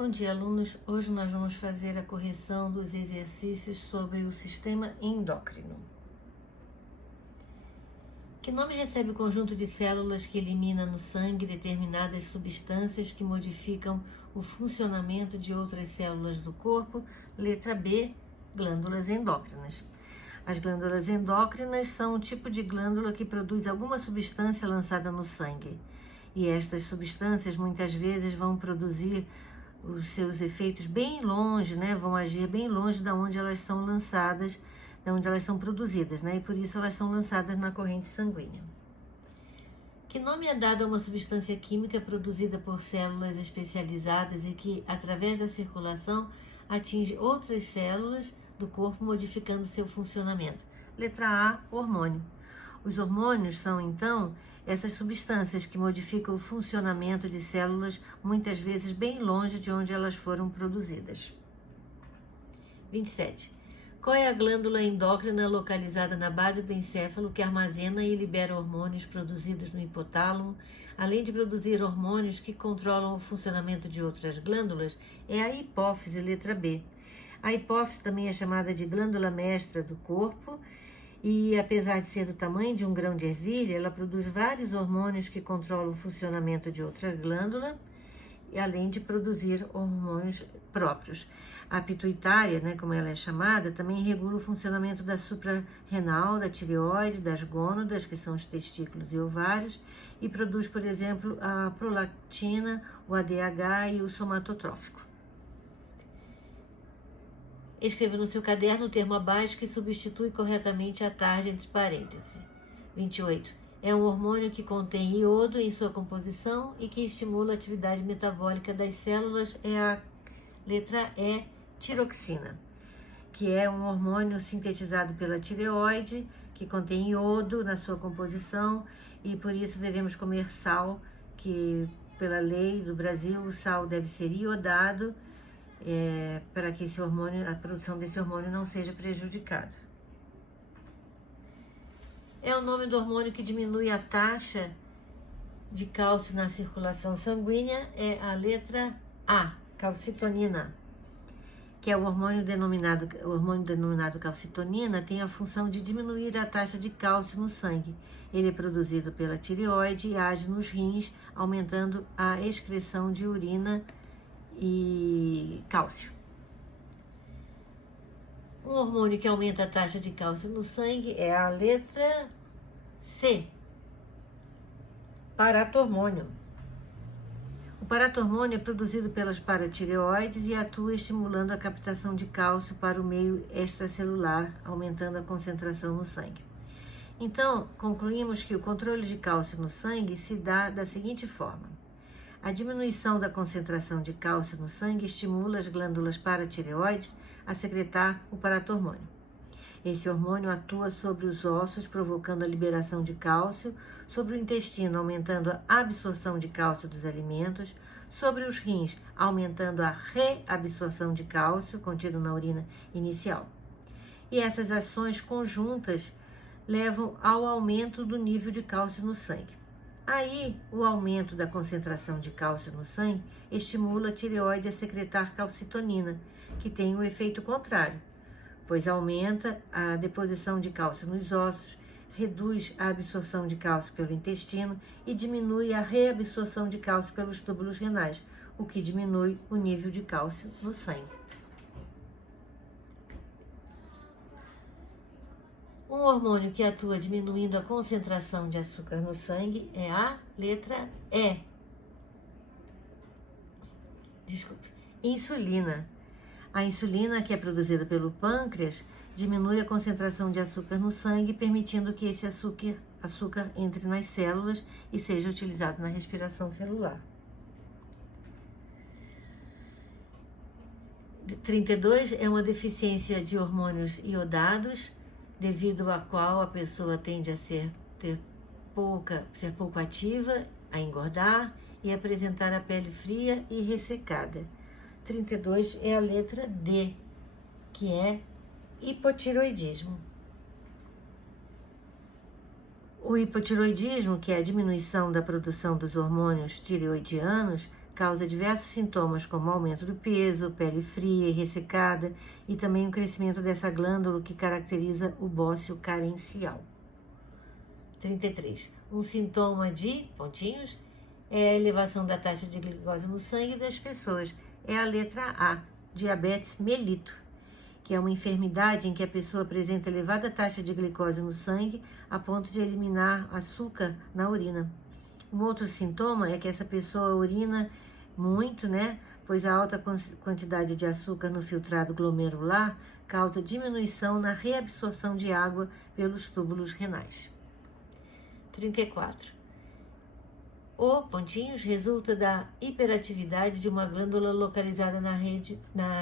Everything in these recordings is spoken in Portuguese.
Bom dia, alunos. Hoje nós vamos fazer a correção dos exercícios sobre o sistema endócrino. Que nome recebe o conjunto de células que elimina no sangue determinadas substâncias que modificam o funcionamento de outras células do corpo? Letra B, glândulas endócrinas. As glândulas endócrinas são um tipo de glândula que produz alguma substância lançada no sangue. E estas substâncias muitas vezes vão produzir os seus efeitos bem longe, né? Vão agir bem longe de onde elas são lançadas, de onde elas são produzidas, né? E por isso elas são lançadas na corrente sanguínea. Que nome é dado a uma substância química produzida por células especializadas e que, através da circulação, atinge outras células do corpo, modificando seu funcionamento? Letra A, hormônio. Os hormônios são, então, essas substâncias que modificam o funcionamento de células, muitas vezes bem longe de onde elas foram produzidas. 27. Qual é a glândula endócrina localizada na base do encéfalo que armazena e libera hormônios produzidos no hipotálamo, além de produzir hormônios que controlam o funcionamento de outras glândulas? É a hipófise, letra B. A hipófise também é chamada de glândula mestra do corpo, e apesar de ser do tamanho de um grão de ervilha, ela produz vários hormônios que controlam o funcionamento de outra glândula, além de produzir hormônios próprios. A pituitária, né, como ela é chamada, também regula o funcionamento da suprarrenal, da tireoide, das gônadas, que são os testículos e ovários, e produz, por exemplo, a prolactina, o ADH e o somatotrófico. Escreva no seu caderno o termo abaixo que substitui corretamente a tarde entre parênteses. 28. É um hormônio que contém iodo em sua composição e que estimula a atividade metabólica das células. É a letra E, tiroxina, que é um hormônio sintetizado pela tireoide, que contém iodo na sua composição e por isso devemos comer sal, que pela lei do Brasil o sal deve ser iodado, para que a produção desse hormônio não seja prejudicada. É o nome do hormônio que diminui a taxa de cálcio na circulação sanguínea. É a letra A, calcitonina, que é o hormônio denominado calcitonina, tem a função de diminuir a taxa de cálcio no sangue. Ele é produzido pela tireoide e age nos rins, aumentando a excreção de urina e cálcio. Um hormônio que aumenta a taxa de cálcio no sangue é a letra C, paratormônio. O paratormônio é produzido pelas paratireoides e atua estimulando a captação de cálcio para o meio extracelular, aumentando a concentração no sangue. Então, concluímos que o controle de cálcio no sangue se dá da seguinte forma: a diminuição da concentração de cálcio no sangue estimula as glândulas paratireoides a secretar o paratormônio. Esse hormônio atua sobre os ossos, provocando a liberação de cálcio, sobre o intestino, aumentando a absorção de cálcio dos alimentos, sobre os rins, aumentando a reabsorção de cálcio contido na urina inicial. E essas ações conjuntas levam ao aumento do nível de cálcio no sangue. Aí, o aumento da concentração de cálcio no sangue estimula a tireoide a secretar calcitonina, que tem um efeito contrário, pois aumenta a deposição de cálcio nos ossos, reduz a absorção de cálcio pelo intestino e diminui a reabsorção de cálcio pelos túbulos renais, o que diminui o nível de cálcio no sangue. Um hormônio que atua diminuindo a concentração de açúcar no sangue é a letra E. Insulina. A insulina, que é produzida pelo pâncreas, diminui a concentração de açúcar no sangue, permitindo que esse açúcar entre nas células e seja utilizado na respiração celular. 32 é uma deficiência de hormônios iodados, devido à qual a pessoa tende a ser pouco ativa, a engordar e apresentar a pele fria e ressecada. 32 é a letra D, que é hipotiroidismo. O hipotiroidismo, que é a diminuição da produção dos hormônios tireoidianos, causa diversos sintomas, como aumento do peso, pele fria e ressecada, e também o crescimento dessa glândula que caracteriza o bócio carencial. 33. Um sintoma de pontinhos é a elevação da taxa de glicose no sangue das pessoas. É a letra A, diabetes mellitus, que é uma enfermidade em que a pessoa apresenta elevada taxa de glicose no sangue a ponto de eliminar açúcar na urina. Um outro sintoma é que essa pessoa urina muito, pois a alta quantidade de açúcar no filtrado glomerular causa diminuição na reabsorção de água pelos túbulos renais. 34. O pontinhos resulta da hiperatividade de uma glândula localizada na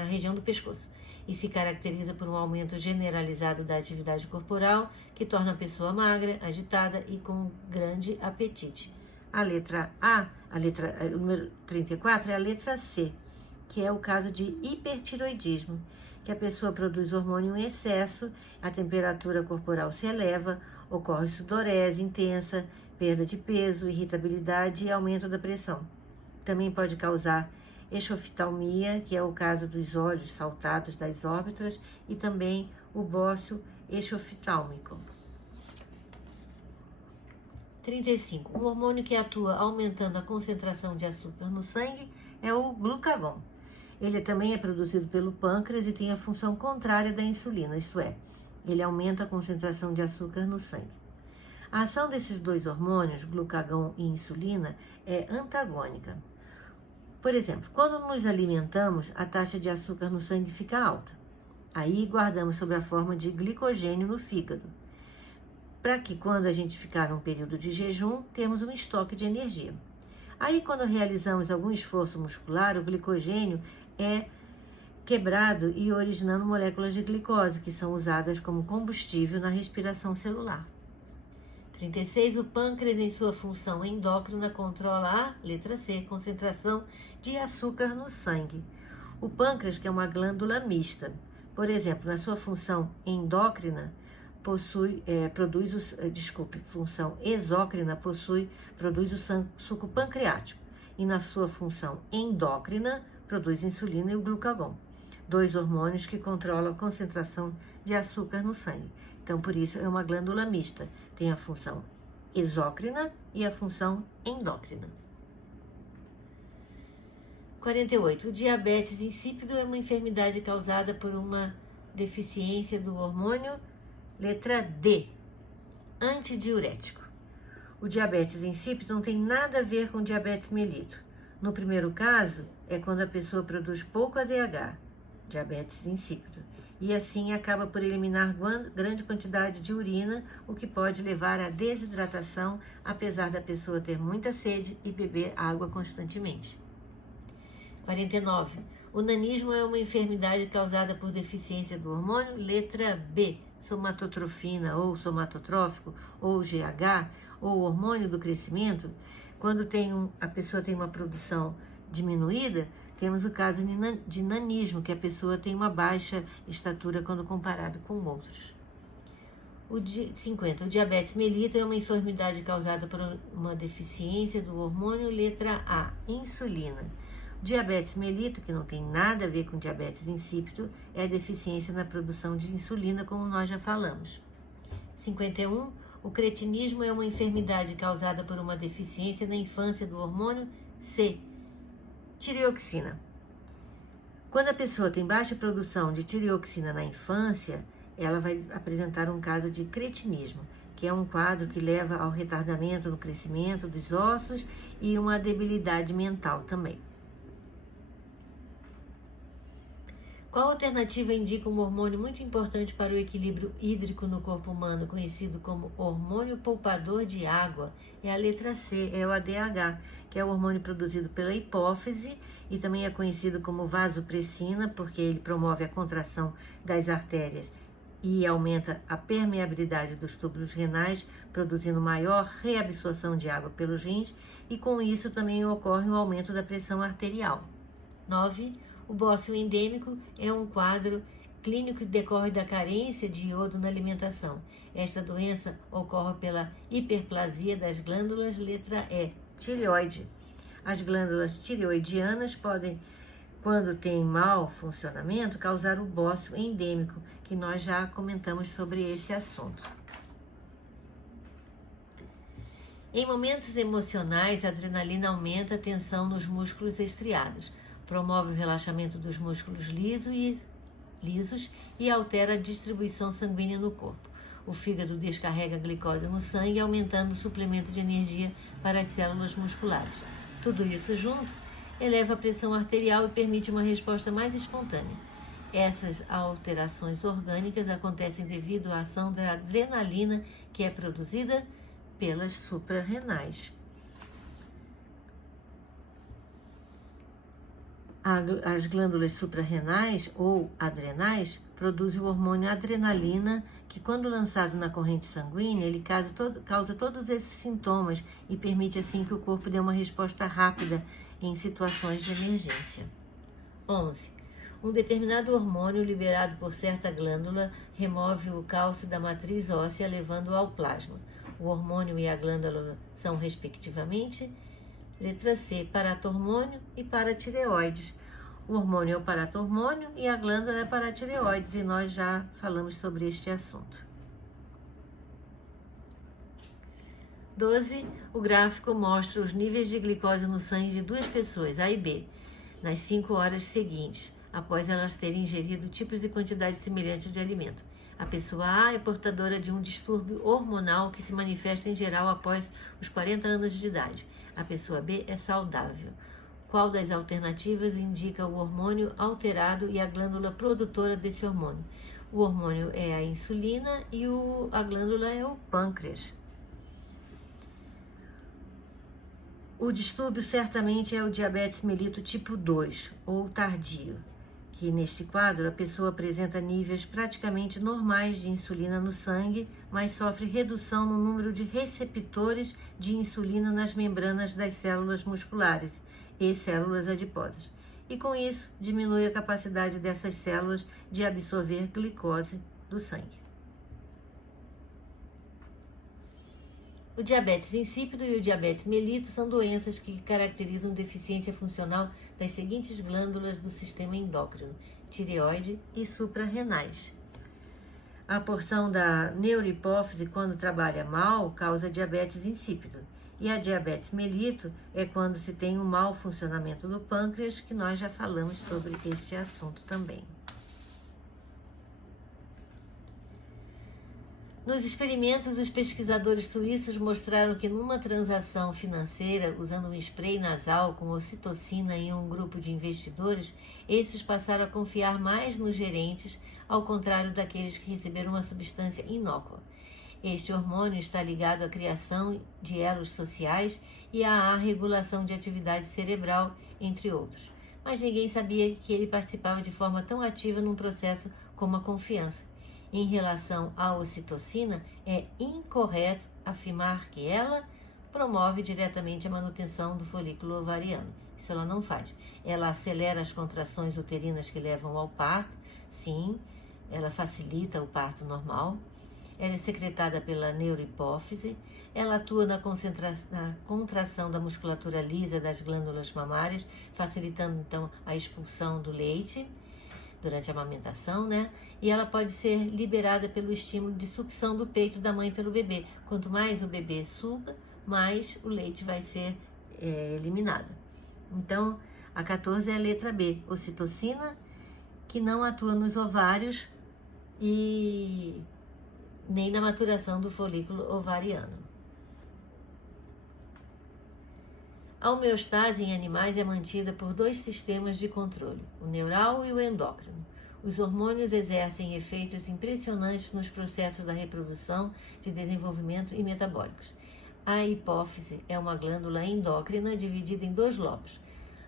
região do pescoço e se caracteriza por um aumento generalizado da atividade corporal que torna a pessoa magra, agitada e com grande apetite. A letra A, o número 34 é a letra C, que é o caso de hipertiroidismo, que a pessoa produz hormônio em excesso, a temperatura corporal se eleva, ocorre sudorese intensa, perda de peso, irritabilidade e aumento da pressão. Também pode causar exoftalmia, que é o caso dos olhos saltados das órbitas, e também o bócio exoftálmico. 35. Um hormônio que atua aumentando a concentração de açúcar no sangue é o glucagon. Ele também é produzido pelo pâncreas e tem a função contrária da insulina, isso é, ele aumenta a concentração de açúcar no sangue. A ação desses dois hormônios, glucagon e insulina, é antagônica. Por exemplo, quando nos alimentamos, a taxa de açúcar no sangue fica alta. Aí guardamos sob a forma de glicogênio no fígado, para que quando a gente ficar num período de jejum, temos um estoque de energia. Aí quando realizamos algum esforço muscular, o glicogênio é quebrado e originando moléculas de glicose, que são usadas como combustível na respiração celular. 36. O pâncreas, em sua função endócrina, controla a letra C, concentração de açúcar no sangue. O pâncreas, que é uma glândula mista, por exemplo, na sua função endócrina, função exócrina, produz o suco pancreático, e na sua função endócrina, produz insulina e o glucagon, dois hormônios que controlam a concentração de açúcar no sangue. Então, por isso, é uma glândula mista. Tem a função exócrina e a função endócrina. 48. O diabetes insípido é uma enfermidade causada por uma deficiência do hormônio, letra D, antidiurético. O diabetes insípido não tem nada a ver com diabetes mellitus. No primeiro caso, é quando a pessoa produz pouco ADH, diabetes insípido, e assim acaba por eliminar grande quantidade de urina, o que pode levar à desidratação, apesar da pessoa ter muita sede e beber água constantemente. 49. O nanismo é uma enfermidade causada por deficiência do hormônio, letra B, somatotrofina ou somatotrófico, ou GH, ou hormônio do crescimento. Quando a pessoa tem uma produção diminuída, temos o caso de nanismo, que a pessoa tem uma baixa estatura quando comparado com outros. 50. O diabetes mellitus é uma enfermidade causada por uma deficiência do hormônio, letra A, insulina. O diabetes mellitus, que não tem nada a ver com diabetes insípido, é a deficiência na produção de insulina, como nós já falamos. 51. O cretinismo é uma enfermidade causada por uma deficiência na infância do hormônio C, tireoxina. Quando a pessoa tem baixa produção de tireoxina na infância, ela vai apresentar um caso de cretinismo, que é um quadro que leva ao retardamento no crescimento dos ossos e uma debilidade mental também. Qual alternativa indica um hormônio muito importante para o equilíbrio hídrico no corpo humano, conhecido como hormônio poupador de água? É a letra C, é o ADH, que é o hormônio produzido pela hipófise e também é conhecido como vasopressina, porque ele promove a contração das artérias e aumenta a permeabilidade dos túbulos renais, produzindo maior reabsorção de água pelos rins, e com isso também ocorre um aumento da pressão arterial. 9. O bócio endêmico é um quadro clínico que decorre da carência de iodo na alimentação. Esta doença ocorre pela hiperplasia das glândulas, letra E, tireoide. As glândulas tireoidianas podem, quando tem mau funcionamento, causar o bócio endêmico, que nós já comentamos sobre esse assunto. Em momentos emocionais, a adrenalina aumenta a tensão nos músculos estriados, promove o relaxamento dos músculos lisos e altera a distribuição sanguínea no corpo. O fígado descarrega a glicose no sangue, aumentando o suplemento de energia para as células musculares. Tudo isso junto eleva a pressão arterial e permite uma resposta mais espontânea. Essas alterações orgânicas acontecem devido à ação da adrenalina, que é produzida pelas suprarrenais. As glândulas suprarrenais ou adrenais produzem o hormônio adrenalina, que, quando lançado na corrente sanguínea, ele causa todos esses sintomas e permite assim que o corpo dê uma resposta rápida em situações de emergência. 11. Um determinado hormônio liberado por certa glândula remove o cálcio da matriz óssea, levando-o ao plasma. O hormônio e a glândula são, respectivamente, letra C, paratormônio e paratireoides. O hormônio é o paratormônio e a glândula é a paratireoides, e nós já falamos sobre este assunto. 12. O gráfico mostra os níveis de glicose no sangue de duas pessoas, A e B, nas 5 horas seguintes, após elas terem ingerido tipos e quantidades semelhantes de alimento. A pessoa A é portadora de um distúrbio hormonal que se manifesta em geral após os 40 anos de idade. A pessoa B é saudável. Qual das alternativas indica o hormônio alterado e a glândula produtora desse hormônio? O hormônio é a insulina e a glândula é o pâncreas. O distúrbio certamente é o diabetes mellitus tipo 2 ou tardio, que neste quadro a pessoa apresenta níveis praticamente normais de insulina no sangue, mas sofre redução no número de receptores de insulina nas membranas das células musculares e células adiposas. E com isso, diminui a capacidade dessas células de absorver glicose do sangue. O diabetes insípido e o diabetes mellitus são doenças que caracterizam deficiência funcional das seguintes glândulas do sistema endócrino: tireoide e suprarrenais. A porção da neurohipófise, quando trabalha mal, causa diabetes insípido. E a diabetes mellitus é quando se tem um mau funcionamento do pâncreas, que nós já falamos sobre este assunto também. Nos experimentos, os pesquisadores suíços mostraram que numa transação financeira, usando um spray nasal com ocitocina em um grupo de investidores, estes passaram a confiar mais nos gerentes, ao contrário daqueles que receberam uma substância inócua. Este hormônio está ligado à criação de elos sociais e à regulação de atividade cerebral, entre outros. Mas ninguém sabia que ele participava de forma tão ativa num processo como a confiança. Em relação à ocitocina, é incorreto afirmar que ela promove diretamente a manutenção do folículo ovariano. Isso ela não faz. Ela acelera as contrações uterinas que levam ao parto, sim, ela facilita o parto normal. Ela é secretada pela neurohipófise, ela atua na contração da musculatura lisa das glândulas mamárias, facilitando então a expulsão do leite durante a amamentação, né? E ela pode ser liberada pelo estímulo de sucção do peito da mãe pelo bebê. Quanto mais o bebê suga, mais o leite vai ser eliminado. Então, a 14 é a letra B, ocitocina, que não atua nos ovários e nem na maturação do folículo ovariano. A homeostase em animais é mantida por dois sistemas de controle, o neural e o endócrino. Os hormônios exercem efeitos impressionantes nos processos da reprodução, de desenvolvimento e metabólicos. A hipófise é uma glândula endócrina dividida em dois lobos,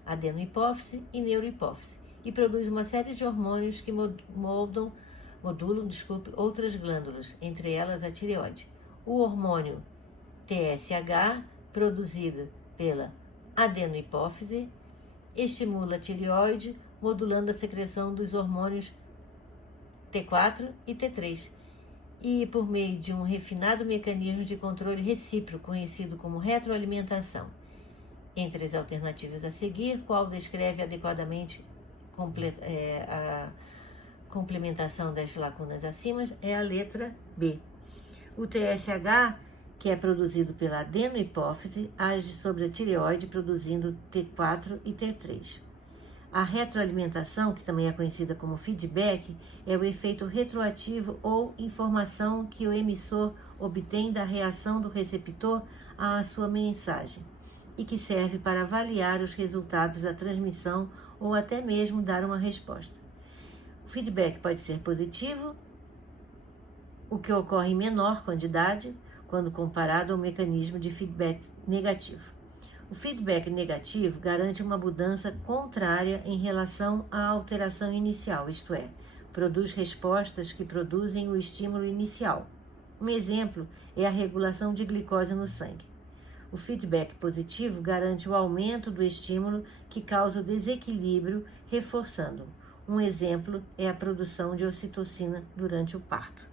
adenohipófise e neurohipófise, e produz uma série de hormônios que modulam outras glândulas, entre elas a tireoide. O hormônio TSH, produzido pela adenohipófise, estimula a tireoide, modulando a secreção dos hormônios T4 e T3, e por meio de um refinado mecanismo de controle recíproco, conhecido como retroalimentação. Entre as alternativas a seguir, qual descreve adequadamente a complementação das lacunas acima? É a letra B. O TSH, que é produzido pela adenohipófise, age sobre a tireoide, produzindo T4 e T3. A retroalimentação, que também é conhecida como feedback, é o efeito retroativo ou informação que o emissor obtém da reação do receptor à sua mensagem e que serve para avaliar os resultados da transmissão ou até mesmo dar uma resposta. O feedback pode ser positivo, o que ocorre em menor quantidade quando comparado ao mecanismo de feedback negativo. O feedback negativo garante uma mudança contrária em relação à alteração inicial, isto é, produz respostas que produzem o estímulo inicial. Um exemplo é a regulação de glicose no sangue. O feedback positivo garante o aumento do estímulo que causa o desequilíbrio, reforçando-o. Um exemplo é a produção de ocitocina durante o parto.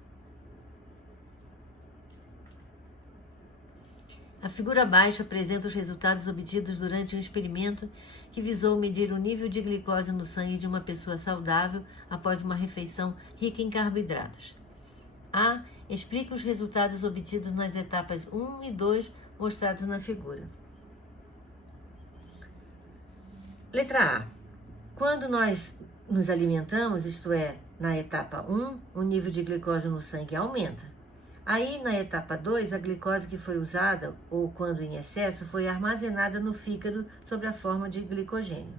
A figura abaixo apresenta os resultados obtidos durante um experimento que visou medir o nível de glicose no sangue de uma pessoa saudável após uma refeição rica em carboidratos. A. Explica os resultados obtidos nas etapas 1 e 2 mostrados na figura. Letra A. Quando nós nos alimentamos, isto é, na etapa 1, o nível de glicose no sangue aumenta. Aí, na etapa 2, a glicose que foi usada, ou quando em excesso, foi armazenada no fígado sob a forma de glicogênio.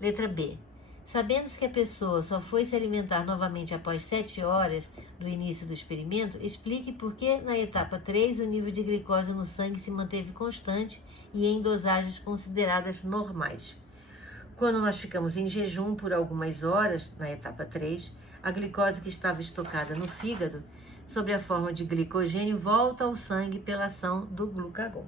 Letra B. Sabendo-se que a pessoa só foi se alimentar novamente após 7 horas do início do experimento, explique por que na etapa 3 o nível de glicose no sangue se manteve constante e em dosagens consideradas normais. Quando nós ficamos em jejum por algumas horas, na etapa 3, a glicose que estava estocada no fígado sob a forma de glicogênio, volta ao sangue pela ação do glucagon.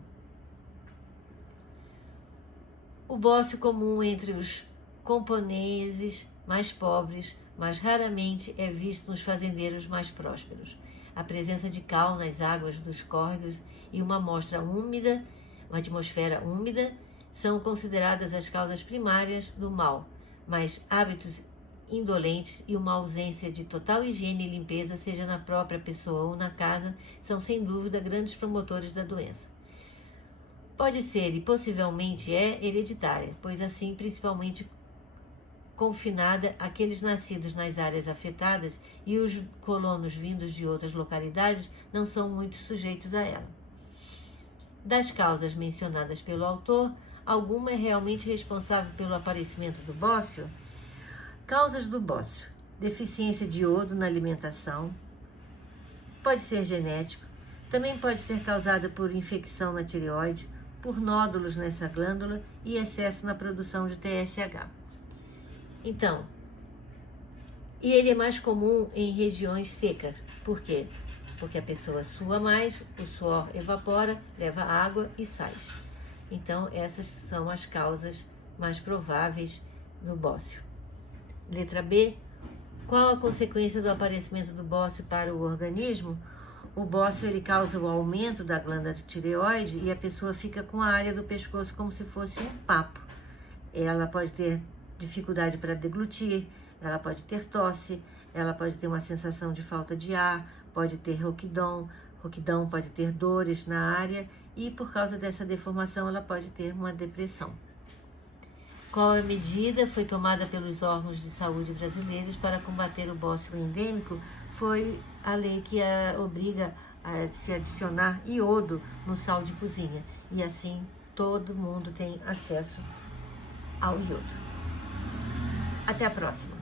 O bócio comum entre os camponeses mais pobres, mas raramente é visto nos fazendeiros mais prósperos. A presença de cal nas águas dos córregos e uma atmosfera úmida, são consideradas as causas primárias do mal, mas hábitos indolentes e uma ausência de total higiene e limpeza, seja na própria pessoa ou na casa, são sem dúvida grandes promotores da doença. Pode ser e possivelmente é hereditária, pois assim principalmente confinada àqueles nascidos nas áreas afetadas e os colonos vindos de outras localidades não são muito sujeitos a ela. Das causas mencionadas pelo autor, alguma é realmente responsável pelo aparecimento do bócio? Causas do bócio: deficiência de iodo na alimentação, pode ser genético, também pode ser causada por infecção na tireoide, por nódulos nessa glândula e excesso na produção de TSH. Então, e ele é mais comum em regiões secas. Por quê? Porque a pessoa sua mais, o suor evapora, leva água e sais. Então, essas são as causas mais prováveis do bócio. Letra B. Qual a consequência do aparecimento do bócio para o organismo? O bócio ele causa o aumento da glândula tireoide e a pessoa fica com a área do pescoço como se fosse um papo. Ela pode ter dificuldade para deglutir, ela pode ter tosse, ela pode ter uma sensação de falta de ar, pode ter rouquidão pode ter dores na área e por causa dessa deformação ela pode ter uma depressão. Qual a medida foi tomada pelos órgãos de saúde brasileiros para combater o bócio endêmico? Foi a lei que obriga a se adicionar iodo no sal de cozinha. E assim todo mundo tem acesso ao iodo. Até a próxima!